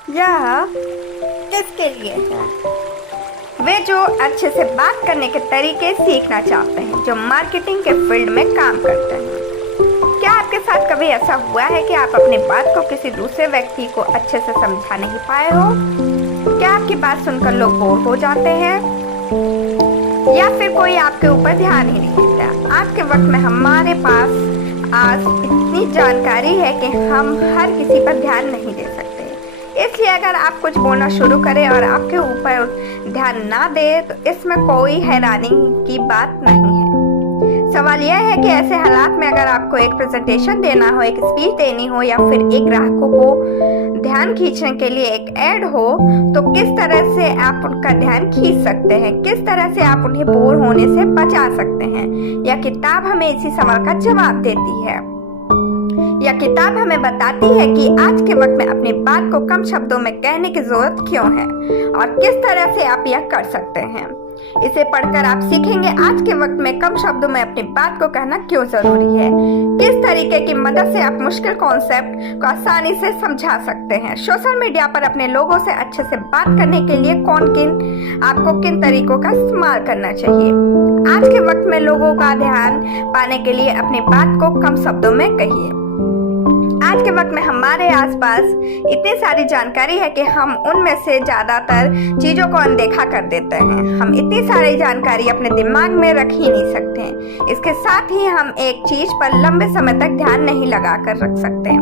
यह किसके लिए है? वे जो अच्छे से बात करने के तरीके सीखना चाहते हैं, जो मार्केटिंग के फील्ड में काम करते हैं। क्या आपके साथ कभी ऐसा हुआ है कि आप अपनी बात को किसी दूसरे व्यक्ति को अच्छे से समझा नहीं पाए हो? क्या आपकी बात सुनकर लोग बोर हो जाते हैं, या फिर कोई आपके ऊपर ध्यान ही नहीं देता? आज के वक्त में हमारे पास आज इतनी जानकारी है कि हम हर किसी पर ध्यान नहीं दे सकते। इसलिए अगर आप कुछ बोलना शुरू करें और आपके ऊपर ध्यान ना दे तो इसमें कोई हैरानी की बात नहीं है। सवाल यह है कि ऐसे हालात में अगर आपको एक प्रेजेंटेशन देना हो, एक स्पीच देनी हो, या फिर एक ग्राहकों को ध्यान खींचने के लिए एक ऐड हो, तो किस तरह से आप उनका ध्यान खींच सकते हैं? किस तरह से आप उन्हें बोर होने से बचा सकते हैं? यह किताब हमें इसी सवाल का जवाब देती है। यह किताब हमें बताती है कि आज के वक्त में अपनी बात को कम शब्दों में कहने की जरूरत क्यों है और किस तरह से आप यह कर सकते हैं। इसे पढ़कर आप सीखेंगे आज के वक्त में कम शब्दों में अपनी बात को कहना क्यों जरूरी है, किस तरीके की मदद से आप मुश्किल कॉन्सेप्ट को आसानी से समझा सकते हैं, सोशल मीडिया पर अपने लोगों से अच्छे से बात करने के लिए आपको किन तरीकों का इस्तेमाल करना चाहिए। आज के वक्त में लोगों का ध्यान पाने के लिए अपनी बात को कम शब्दों में कहिए। आज के वक्त में हमारे आसपास इतनी सारी जानकारी है कि हम उनमें से ज्यादातर चीजों को अनदेखा कर देते हैं। हम इतनी सारी जानकारी अपने दिमाग में रख ही नहीं सकते। इसके साथ ही हम एक चीज पर लंबे समय तक ध्यान नहीं लगा कर रख सकते।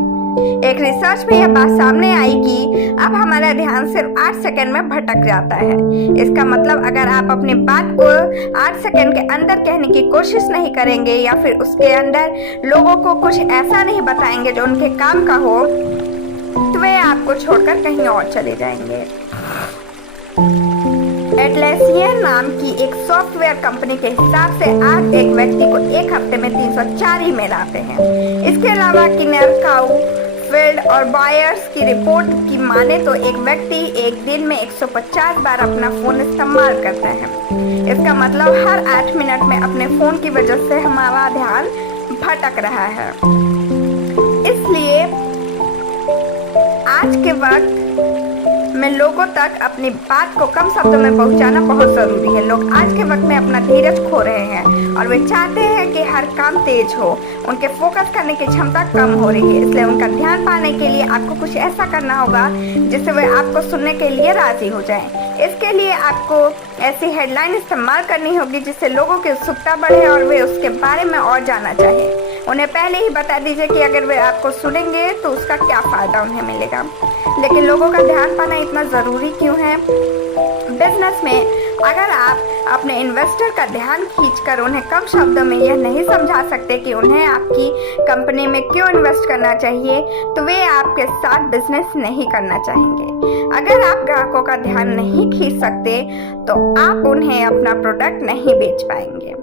एक रिसर्च में यह बात सामने आई कि अब हमारा ध्यान सिर्फ 8 सेकंड में भटक जाता है। इसका मतलब अगर आप अपनी बात को 8 सेकंड के अंदर कहने की कोशिश नहीं करेंगे या फिर उसके अंदर लोगों को कुछ ऐसा नहीं बताएंगे जो उनके काम का हो, तो वे आपको छोड़कर कहीं और चले जाएंगे। एटलासियन नाम की एक सॉफ्टवेयर कंपनी के हिसाब से आज एक व्यक्ति को एक हफ्ते में 304 ईमेल आते हैं। इसके अलावा किनर, काउ, फील्ड और बायर्स की रिपोर्ट की माने तो एक व्यक्ति एक दिन में 150 बार अपना फोन इस्तेमाल करता है। इसका मतलब हर 8 मिनट में अपने फोन की वजह से हमारा ध्यान भटक रहा है। इसलिए आज के वक्त में लोगों तक अपनी बात को कम शब्दों में पहुंचाना बहुत जरूरी है। लोग आज के वक्त में अपना धीरज खो रहे हैं और वे चाहते हैं कि हर काम तेज हो। उनके फोकस करने की क्षमता कम हो रही है। इसलिए उनका ध्यान पाने के लिए आपको कुछ ऐसा करना होगा जिससे वे आपको सुनने के लिए राजी हो जाएं। इसके लिए आपको ऐसी हेडलाइन इस्तेमाल करनी होगी जिससे लोगों की उत्सुकता बढ़े और वे उसके बारे में और जानना चाहें। उन्हें पहले ही बता दीजिए कि अगर वे आपको सुनेंगे तो उसका क्या फ़ायदा उन्हें मिलेगा। लेकिन लोगों का ध्यान पाना इतना ज़रूरी क्यों है? बिजनेस में अगर आप अपने इन्वेस्टर का ध्यान खींचकर उन्हें कम शब्दों में यह नहीं समझा सकते कि उन्हें आपकी कंपनी में क्यों इन्वेस्ट करना चाहिए, तो वे आपके साथ बिजनेस नहीं करना चाहेंगे। अगर आप ग्राहकों का ध्यान नहीं खींच सकते तो आप उन्हें अपना प्रोडक्ट नहीं बेच पाएंगे।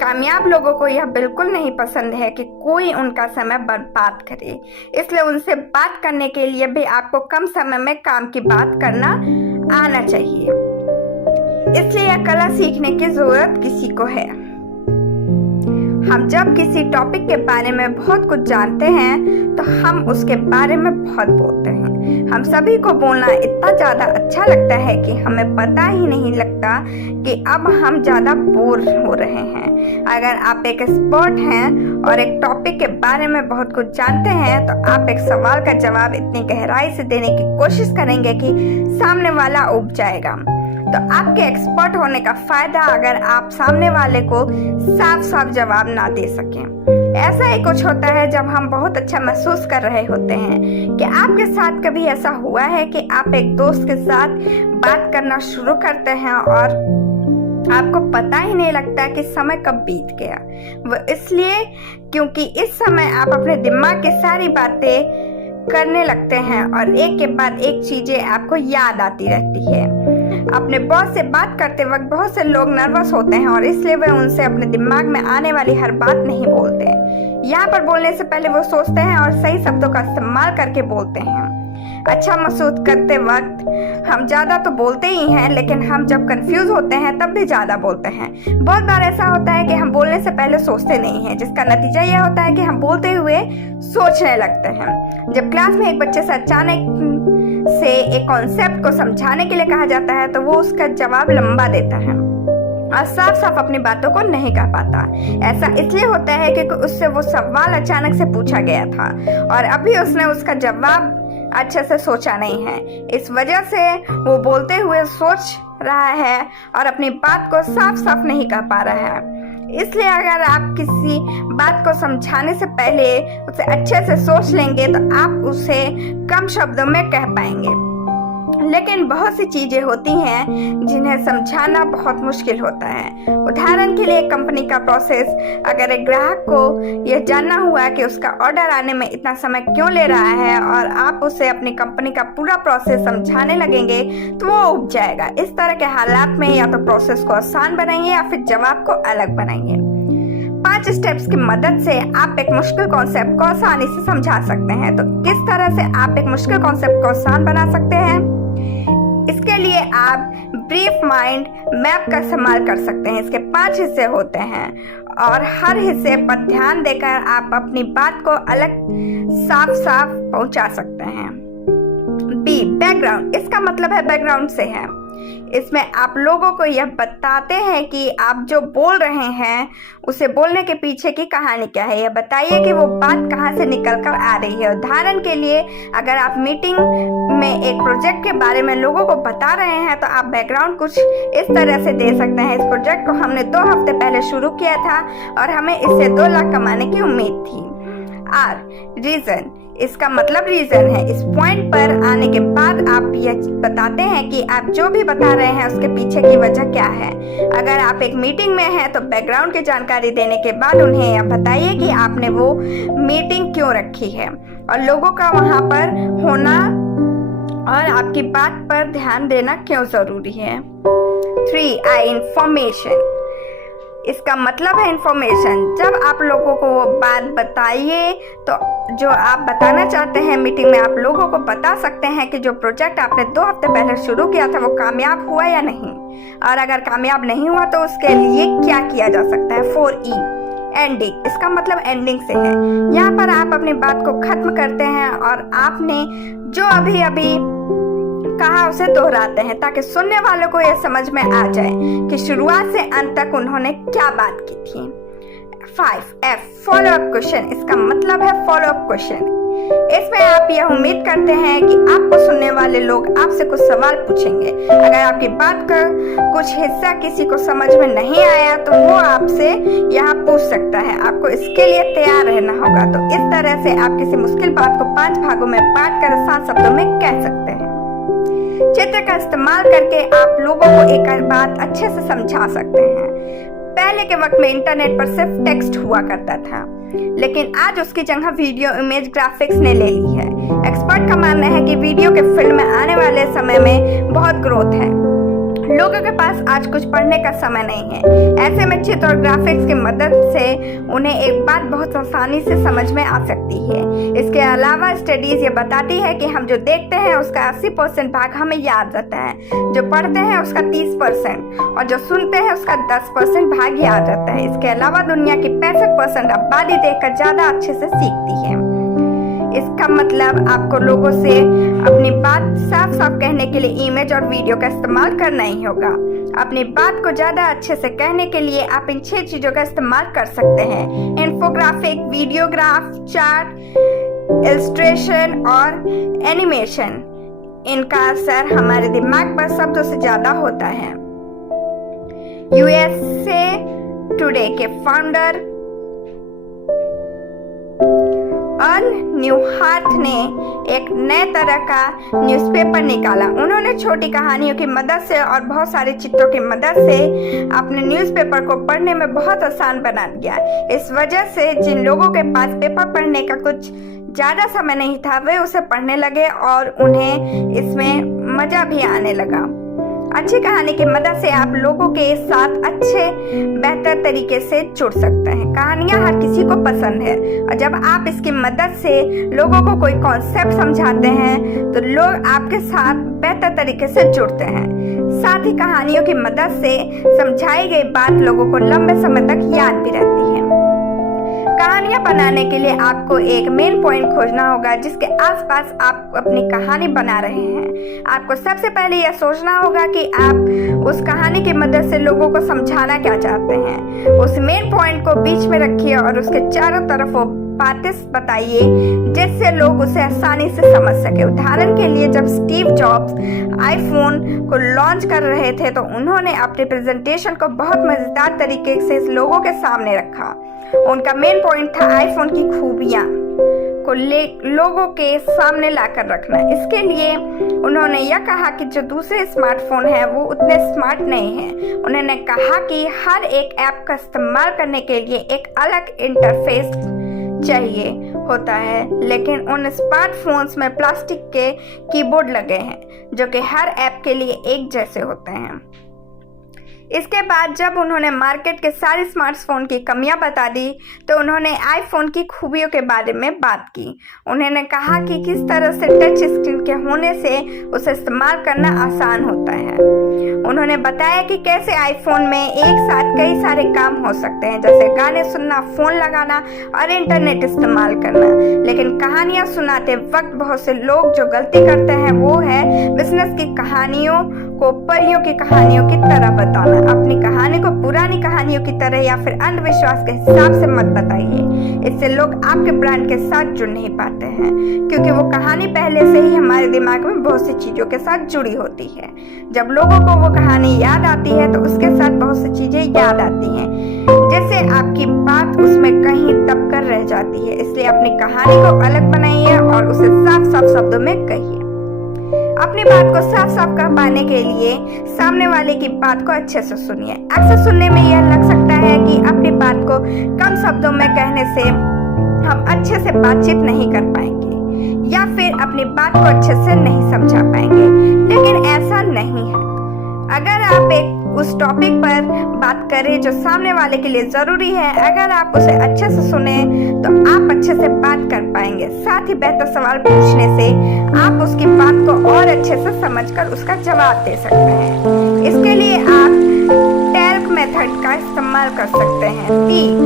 कामयाब लोगों को यह बिल्कुल नहीं पसंद है कि कोई उनका समय बर्बाद करे। इसलिए उनसे बात करने के लिए भी आपको कम समय में काम की बात करना आना चाहिए। इसलिए यह कला सीखने की जरूरत किसी को है। हम जब किसी टॉपिक के बारे में बहुत कुछ जानते हैं तो हम उसके बारे में बहुत बोलते हैं। हम सभी को बोलना इतना ज़्यादा अच्छा लगता है कि हमें पता ही नहीं लगता कि अब हम ज़्यादा बोर हो रहे हैं। अगर आप एक एक्सपर्ट हैं और एक टॉपिक के बारे में बहुत कुछ जानते हैं तो आप एक सवाल का जवाब इतनी गहराई से देने की कोशिश करेंगे कि सामने वाला ऊब जाएगा। तो आपके एक्सपर्ट होने का फायदा अगर आप सामने वाले को साफ साफ जवाब ना दे सकें। ऐसा ही कुछ होता है जब हम बहुत अच्छा महसूस कर रहे होते हैं। कि आपके साथ कभी ऐसा हुआ है कि आप एक दोस्त के साथ बात करना शुरू करते हैं और आपको पता ही नहीं लगता कि समय कब बीत गया? वो इसलिए क्योंकि इस समय आप अपने दिमाग की सारी बातें करने लगते हैं और एक के बाद एक चीजें आपको याद आती रहती है। अपने बॉस से बात करते वक्त बहुत से लोग नर्वस होते हैं और इसलिए वे उनसे अपने दिमाग में आने वाली हर बात नहीं बोलते। यहाँ पर बोलने से पहले वो सोचते हैं और सही शब्दों का इस्तेमाल करके बोलते हैं। अच्छा महसूस करते वक्त हम ज़्यादा तो बोलते ही हैं, लेकिन हम जब कंफ्यूज होते हैं तब भी ज़्यादा बोलते हैं। बहुत बार ऐसा होता है कि हम बोलने से पहले सोचते नहीं हैं, जिसका नतीजा यह होता है कि हम बोलते हुए सोचने लगते हैं। जब क्लास में एक बच्चे से अचानक से एक कॉन्सेप्ट को समझाने के लिए कहा जाता है तो वो उसका जवाब लंबा देता है और साफ साफ अपनी बातों को नहीं कह पाता। ऐसा इसलिए होता है क्योंकि उससे वो सवाल अचानक से पूछा गया था और अभी उसने उसका जवाब अच्छे से सोचा नहीं है। इस वजह से वो बोलते हुए सोच रहा है और अपनी बात को साफ साफ नहीं कह पा रहा है। इसलिए अगर आप किसी बात को समझाने से पहले उसे अच्छे से सोच लेंगे तो आप उसे कम शब्दों में कह पाएंगे। लेकिन बहुत सी चीजें होती हैं जिन्हें समझाना बहुत मुश्किल होता है। उदाहरण के लिए कंपनी का प्रोसेस, अगर एक ग्राहक को यह जानना हुआ कि उसका ऑर्डर आने में इतना समय क्यों ले रहा है और आप उसे अपनी कंपनी का पूरा प्रोसेस समझाने लगेंगे तो वो उब जाएगा। इस तरह के हालात में या तो प्रोसेस को आसान बनाइए या फिर जवाब को अलग बनाइए। 5 स्टेप्स की मदद से आप एक मुश्किल कॉन्सेप्ट को आसानी से समझा सकते हैं। तो किस तरह से आप एक मुश्किल कॉन्सेप्ट को आसान बना सकते हैं? इसके लिए आप ब्रीफ माइंड मैप का इस्तेमाल कर सकते हैं। इसके 5 हिस्से होते हैं और हर हिस्से पर ध्यान देकर आप अपनी बात को अलग साफ साफ पहुंचा सकते हैं। B, background. इसका मतलब है बैकग्राउंड से है। इसमें आप लोगों को यह बताते हैं कि आप जो बोल रहे हैं उसे बोलने के पीछे की कहानी क्या है। यह बताइए कि वो बात कहाँ से निकल कर आ रही है। उदाहरण के लिए अगर आप मीटिंग में एक प्रोजेक्ट के बारे में लोगों को बता रहे हैं तो आप बैकग्राउंड कुछ इस तरह से दे सकते हैं। इस प्रोजेक्ट को हमने 2 हफ्ते पहले शुरू किया था और हमें इससे 2 लाख कमाने की उम्मीद थी। R, region. इसका मतलब रीजन है। इस पॉइंट पर आने के बाद आप यह बताते हैं कि आप जो भी बता रहे हैं उसके पीछे की वजह क्या है। अगर आप एक मीटिंग में हैं तो बैकग्राउंड की जानकारी देने के बाद उन्हें यह बताइए कि आपने वो मीटिंग क्यों रखी है और लोगों का वहां पर होना और आपकी बात पर ध्यान देना क्यों जरूरी है। 3, आई, इंफॉर्मेशन। इसका मतलब है इंफॉर्मेशन। जब आप लोगों को वो बात बताइए तो जो आप बताना चाहते हैं मीटिंग में आप लोगों को बता सकते हैं कि जो प्रोजेक्ट आपने 2 हफ्ते पहले शुरू किया था वो कामयाब हुआ या नहीं, और अगर कामयाब नहीं हुआ तो उसके लिए क्या किया जा सकता है। 4E, ending. इसका मतलब एंडिंग से है। यहाँ पर आप अपनी बात को खत्म करते हैं और आपने जो अभी अभी कहा उसे दोहराते हैं ताकि सुनने वालों को यह समझ में आ जाए कि शुरुआत से अंत तक उन्होंने क्या बात की थी। 5F, follow up question. इसका मतलब है फॉलो अप क्वेश्चन। इसमें आप यह उम्मीद करते हैं कि आपको सुनने वाले लोग आपसे कुछ सवाल पूछेंगे। अगर आपकी बात का कुछ हिस्सा किसी को समझ में नहीं आया तो वो आपसे यहाँ पूछ सकता है। आपको इसके लिए तैयार रहना होगा। तो इस तरह से आप किसी मुश्किल बात को 5 भागों में बांट कर आसान शब्दों में कह सकते हैं। चित्र का इस्तेमाल करके आप लोगों को एक बात अच्छे से समझा सकते हैं। पहले के वक्त में इंटरनेट पर सिर्फ टेक्स्ट हुआ करता था, लेकिन आज उसकी जगह वीडियो, इमेज, ग्राफिक्स ने ले ली है। एक्सपर्ट का मानना है कि वीडियो के फील्ड में आने वाले समय में बहुत ग्रोथ है। लोगों के पास आज कुछ पढ़ने का समय नहीं है। ऐसे में चित्र और ग्राफिक्स की मदद से उन्हें एक बात बहुत आसानी से समझ में आ सकती है। इसके अलावा स्टडीज ये बताती है कि हम जो देखते हैं उसका 80% भाग हमें याद रहता है, जो पढ़ते हैं उसका 30% और जो सुनते हैं उसका 10% भाग याद रहता है। इसके अलावा दुनिया की 65% आबादी देखकर ज्यादा अच्छे से सीखती है। इसका मतलब आपको लोगों से अपनी बात साफ साफ कहने के लिए इमेज और वीडियो का इस्तेमाल करना ही होगा। अपनी बात को ज्यादा अच्छे से कहने के लिए आप इन 6 चीजों का इस्तेमाल कर सकते हैं। इन्फोग्राफिक, वीडियोग्राफ, चार्ट, इलस्ट्रेशन और एनिमेशन। इनका असर हमारे दिमाग पर शब्दों से ज्यादा होता है। USA टुडे के फाउंडर अर्ल न्यूहार्थ ने एक नए तरह का न्यूज़पेपर निकाला। उन्होंने छोटी कहानियों की मदद से और बहुत सारे चित्रों की मदद से अपने न्यूज़पेपर को पढ़ने में बहुत आसान बना दिया। इस वजह से जिन लोगों के पास पेपर पढ़ने का कुछ ज़्यादा समय नहीं था वे उसे पढ़ने लगे और उन्हें इसमें मज़ा भी आने लगा। अच्छी कहानी की मदद से आप लोगों के साथ अच्छे बेहतर तरीके से जुड़ सकते हैं। कहानियां हर किसी को पसंद है और जब आप इसकी मदद से लोगों को कोई कॉन्सेप्ट समझाते हैं तो लोग आपके साथ बेहतर तरीके से जुड़ते हैं। साथ ही कहानियों की मदद से समझाई गई बात लोगों को लंबे समय तक याद भी रहती है। कहानियां बनाने के लिए आपको एक मेन पॉइंट खोजना होगा जिसके आसपास आप अपनी कहानी बना रहे हैं। आपको सबसे पहले यह सोचना होगा कि आप उस कहानी की मदद से लोगों को समझाना क्या चाहते हैं। उस मेन पॉइंट को बीच में रखिए और उसके चारों तरफ वो बातें बताइए जिससे लोग उसे आसानी से समझ सके। उदाहरण के लिए जब स्टीव जॉब्स आईफोन को लॉन्च कर रहे थे तो उन्होंने अपने प्रेजेंटेशन को बहुत मजेदार तरीके से लोगों के सामने रखा। उनका मेन पॉइंट था आईफोन की खूबियां को लोगों के सामने लाकर रखना। इसके लिए उन्होंने यह कहा कि जो दूसरे स्मार्टफोन हैं वो उतने स्मार्ट नहीं हैं। उन्होंने कहा कि हर एक ऐप का इस्तेमाल करने के लिए एक अलग इंटरफेस चाहिए होता है, लेकिन उन स्मार्टफोन्स में प्लास्टिक के कीबोर्ड लगे हैं जो कि हर ऐप के लिए एक जैसे होते हैं। इसके बाद जब उन्होंने मार्केट के सारे स्मार्टफोन की कमियां बता दी तो उन्होंने आईफोन की खूबियों के बारे में बात की। उन्होंने कहा कि किस तरह से टच स्क्रीन के होने से उसे इस्तेमाल करना आसान होता है। उन्होंने बताया कि कैसे आईफोन में एक साथ कई सारे काम हो सकते हैं, जैसे गाने सुनना, फोन लगाना और इंटरनेट इस्तेमाल करना। लेकिन कहानियां सुनाते वक्त बहुत से लोग जो गलती करते हैं वो है बिजनेस की कहानियों को परियों की कहानियों की तरह बताना। अपनी कहानी को पुरानी कहानियों की तरह या फिर अंधविश्वास के हिसाब से मत बताइए। इससे लोग आपके ब्रांड के साथ जुड़ नहीं पाते हैं, क्योंकि वो कहानी पहले से ही हमारे दिमाग में बहुत सी चीजों के साथ जुड़ी होती है। जब लोगों को वो कहानी याद आती है तो उसके साथ बहुत सी चीजें याद आती हैं, जैसे आपकी बात उसमें कहीं दब कर रह जाती है। इसलिए अपनी कहानी को अलग बनाइए और उसे साफ साफ शब्दों में कहिए। अपनी बात को साफ साफ कह पाने के लिए सामने वाले की बात को अच्छे से सुनिए। अक्सर सुनने में यह लग सकता है कि अपनी बात को कम शब्दों में कहने से हम अच्छे से बातचीत नहीं कर पाएंगे या फिर अपनी बात को अच्छे से नहीं समझा पाएंगे, लेकिन ऐसा नहीं है। अगर आप एक उस टॉपिक पर बात करें जो सामने वाले के लिए जरूरी है, अगर आप उसे अच्छे से सुने तो आप अच्छे से बात कर पाएंगे। साथ ही बेहतर सवाल पूछने से आप उसकी बात को और अच्छे से समझकर उसका जवाब दे सकते हैं। इसके लिए आप टैल्क मेथड का इस्तेमाल कर सकते हैं।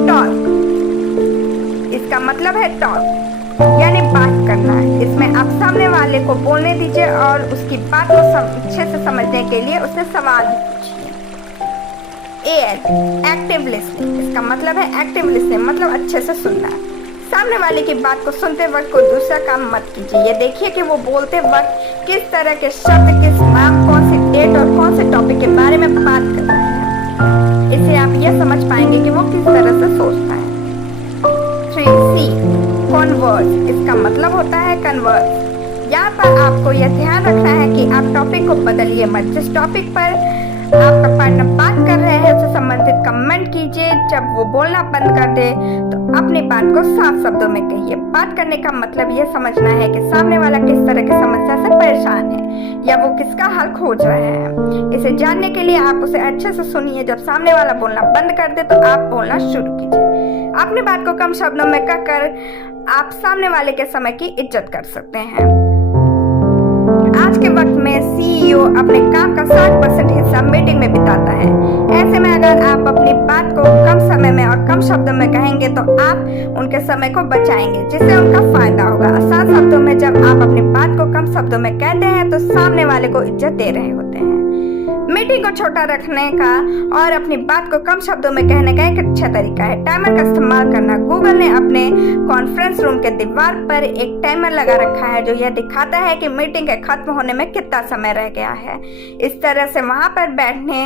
टॉक, इसका मतलब है टॉक यानी बात करना। इसमें आप सामने वाले को बोलने दीजिए और उसकी बात को अच्छे से समझने के लिए उससे सवाल पूछिए। एक्टिव लिसनिंग, इसका मतलब है एक्टिव लिसनिंग मतलब अच्छे से सुनना। सामने वाले की बात को सुनते वक्त कोई दूसरा काम मत कीजिए। ये देखिए कि वो बोलते वक्त किस तरह के शब्द, किस नाम, कौन सी डेट और कौन से टॉपिक के बारे में बात कर रहे हैं। इससे आप यह समझ पाएंगे कि वो किस तरह से सोचता है। 3C कन्वर्स, इसका मतलब होता है कन्वर्स। यहाँ पर आपको यह ध्यान रखना है कि आप टॉपिक को बदलिए मत। जिस टॉपिक पर आपका पार्टनर बात कर रहे हैं उससे संबंधित कमेंट कीजिए। जब वो बोलना बंद कर दे तो अपनी बात को साफ शब्दों में कहिए। बात करने का मतलब यह समझना है कि सामने वाला किस तरह की समस्या से परेशान है या वो किसका हल खोज रहे हैं। इसे जानने के लिए आप उसे अच्छे से सुनिए। जब सामने वाला बोलना बंद कर दे तो आप बोलना शुरू कीजिए। अपनी बात को कम शब्दों में कहकर आप सामने वाले के समय की इज्जत कर सकते हैं। आज के वक्त में CEO अपने काम का 60% हिस्सा मीटिंग में बिताता है। ऐसे में अगर आप अपनी बात को कम समय में और कम शब्दों में कहेंगे तो आप उनके समय को बचाएंगे, जिससे उनका फायदा होगा। आसान शब्दों में जब आप अपनी बात को कम शब्दों में कहते हैं तो सामने वाले को इज्जत दे रहे होते हैं। मीटिंग को छोटा रखने का और अपनी बात को कम शब्दों में कहने का एक अच्छा तरीका है टाइमर का इस्तेमाल करना। गूगल ने अपने कॉन्फ्रेंस रूम के दीवार पर एक टाइमर लगा रखा है जो यह दिखाता है कि मीटिंग के खत्म होने में कितना समय रह गया है। इस तरह से वहां पर बैठने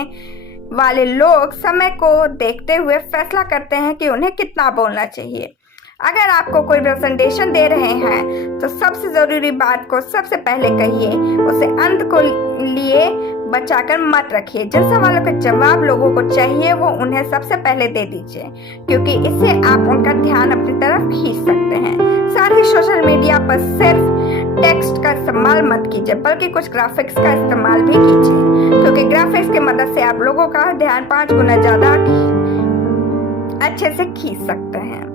वाले लोग समय को देखते हुए फैसला करते हैं कि उन्हें कितना बोलना चाहिए। अगर आपको कोई प्रेजेंटेशन दे रहे हैं तो सबसे जरूरी बात को सबसे पहले कहिए, उसे अंत को लिए बचाकर मत रखिए। जिन सवालों का जवाब लोगों को चाहिए वो उन्हें सबसे पहले दे दीजिए, क्योंकि इससे आप उनका ध्यान अपनी तरफ खींच सकते हैं। साथ ही सोशल मीडिया पर सिर्फ टेक्स्ट का इस्तेमाल मत कीजिए, बल्कि कुछ ग्राफिक्स का इस्तेमाल भी कीजिए, क्योंकि ग्राफिक्स की मदद से आप लोगों का ध्यान 5 गुना ज्यादा अच्छे से खींच सकते हैं।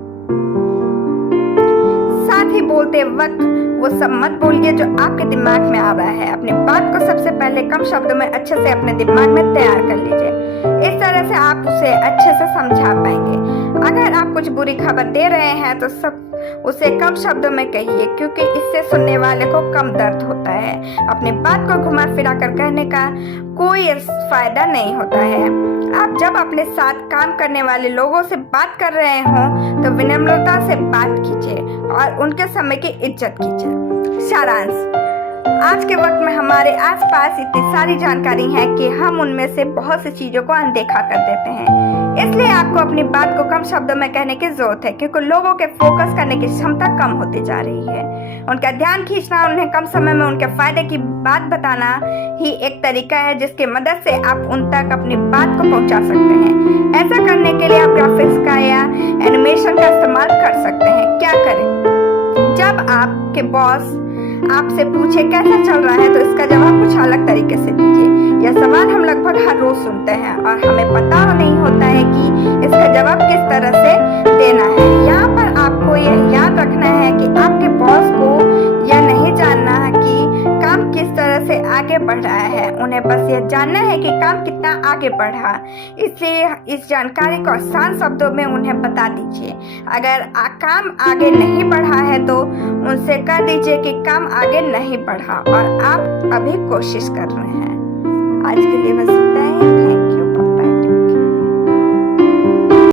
साथ ही बोलते वक्त वो सब मत बोलिए जो आपके दिमाग में आ रहा है। अपनी बात को सबसे पहले कम शब्दों में अच्छे से अपने दिमाग में तैयार कर लीजिए। इस तरह से आप उसे अच्छे से समझा पाएंगे। अगर आप कुछ बुरी खबर दे रहे हैं तो सब उसे कम शब्दों में कहिए, क्योंकि इससे सुनने वाले को कम दर्द होता है। अपनी बात को घुमा फिरा कर कहने का कोई फायदा नहीं होता है। आप जब अपने साथ काम करने वाले लोगों से बात कर रहे हों तो विनम्रता से बात कीजिए और उनके समय की इज्जत कीजिए। सारांश, आज के वक्त में हमारे आसपास इतनी सारी जानकारी है कि हम उनमें से बहुत सी चीजों को अनदेखा कर देते हैं। इसलिए आपको अपनी बात को कम शब्दों में कहने की जरूरत है, क्योंकि लोगों के फोकस करने की क्षमता कम होती जा रही है। उनका ध्यान खींचना, उन्हें कम समय में उनके फायदे की बात बताना ही एक तरीका है जिसकी मदद से आप उन तक अपनी बात को पहुंचा सकते हैं। ऐसा करने के लिए आप ग्राफिक्स का या एनिमेशन का इस्तेमाल कर सकते हैं। क्या करें? जब आपके बॉस आपसे पूछे कैसा चल रहा है तो इसका जवाब कुछ अलग तरीके से दीजिए। यह सवाल हम लगभग हर रोज सुनते हैं और हमें पता नहीं होता है कि इसका जवाब किस तरह से देना है। यहाँ पर आपको यह याद रखना है कि आपके बॉस को यह नहीं जानना है कि काम किस तरह से आगे बढ़ रहा है, उन्हें बस यह जानना है कि काम कितना आगे बढ़ा। इसलिए इस जानकारी को आसान शब्दों में उन्हें बता दीजिए। अगर काम आगे नहीं बढ़ा है तो उनसे कह दीजिए कि काम आगे नहीं बढ़ा और आप अभी कोशिश कर रहे हैं। आज के लिए बस इतना ही।